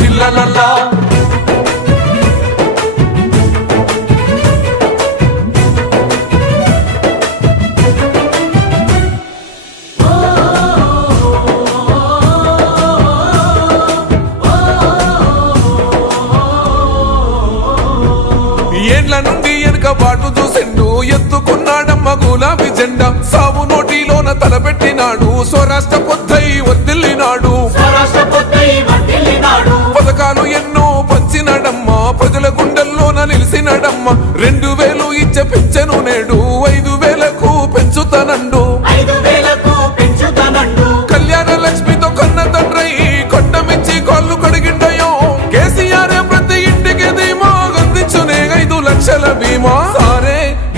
తెలంగాణ ఏండ్ల నుండి వెనుక బాటు చూసిండు ఎత్తుకున్నాడమ్మ గులాబీ జెండా. సావు నోటిలోన తలపెట్టినాడు స్వరాష్ట్ర పొద్దు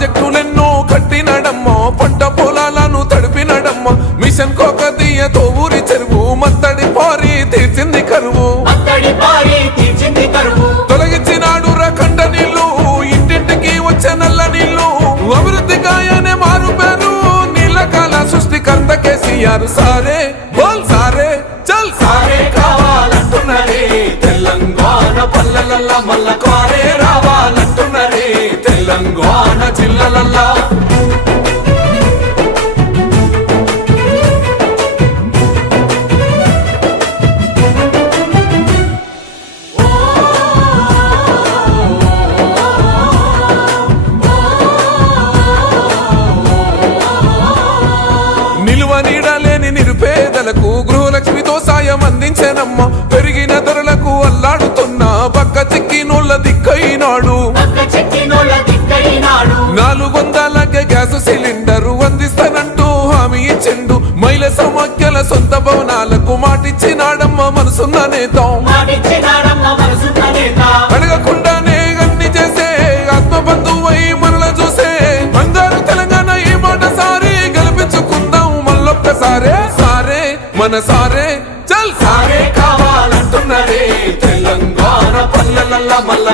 ప్రాజెక్టులెన్నో కట్టినడమ్మ పంట పొలాలను తడిపినడమ్మ మిషన్ కోకతీయతో ఊరి చెరువు. మత్తడి పారి తీర్చింది కరువు. తొలగించినాడు రకండ నీళ్ళు ఇంటింటికి వచ్చే నల్ల నీళ్ళు అభివృద్ధి గాయనే మారు పేరు నీళ్ళ కాల సృష్టికర్త కేసీఆర్ సారే బోల్ సారే చల్ సారే. కావాలంటున్నరే తెలంగాణ పల్లెలల్ల మల్ల కారే తెలంగాణ జిల్లలల్లా. నిలువ నీడలేని నిరుపేదలకు గృహలక్ష్మితో సాయం అందించనమ్మ. పెరిగిన ధరలకు అల్లాడుతున్న పక్క చిక్కినోళ్ళ దిక్కైనాడు. భవనాలకు మాటిచ్చినాడమ్మ మనసున్న నేత. అడగకుండానే అన్ని చేసే ఆత్మ బంధువై మనల చూసే. బంగారు తెలంగాణ ఈ మాట సారి గెలిపించుకుందాం మళ్ళొక్కసారే సారే. మన సారే చల్ సారే కావాలంటున్నరే తెలంగాణ పల్లెలల్ల మల్ల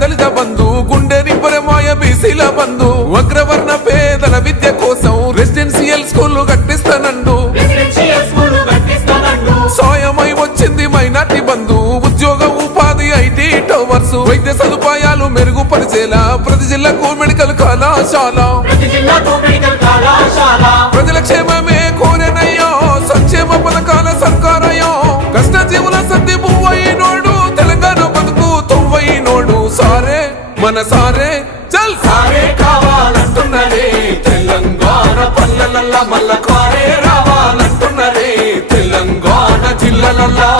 దళిత బంధు గుండె నింపరమాయ బీసీల బంధు. అగ్రవర్ణ పేదల విద్య కోసం రెసిడెన్షియల్ స్కూల్ కట్టిస్తానండు. సాయమై వచ్చింది మైనార్టీ బంధు ఉద్యోగ ఉపాధి ఐటీ టవర్స్. వైద్య సదుపాయాలు మెరుగుపరిచేలా ప్రతి జిల్లాకు మెడికల్ కళాశాల. ప్రతి జిల్లాకు మెడికల్ కళాశాల మన సారే చల్. సారే కావాలంటున్నరే తెలంగాణ పల్లెలల్లా మల్ల కారే రావాలంటున్నరే తెలంగాణ జిల్లలల్లా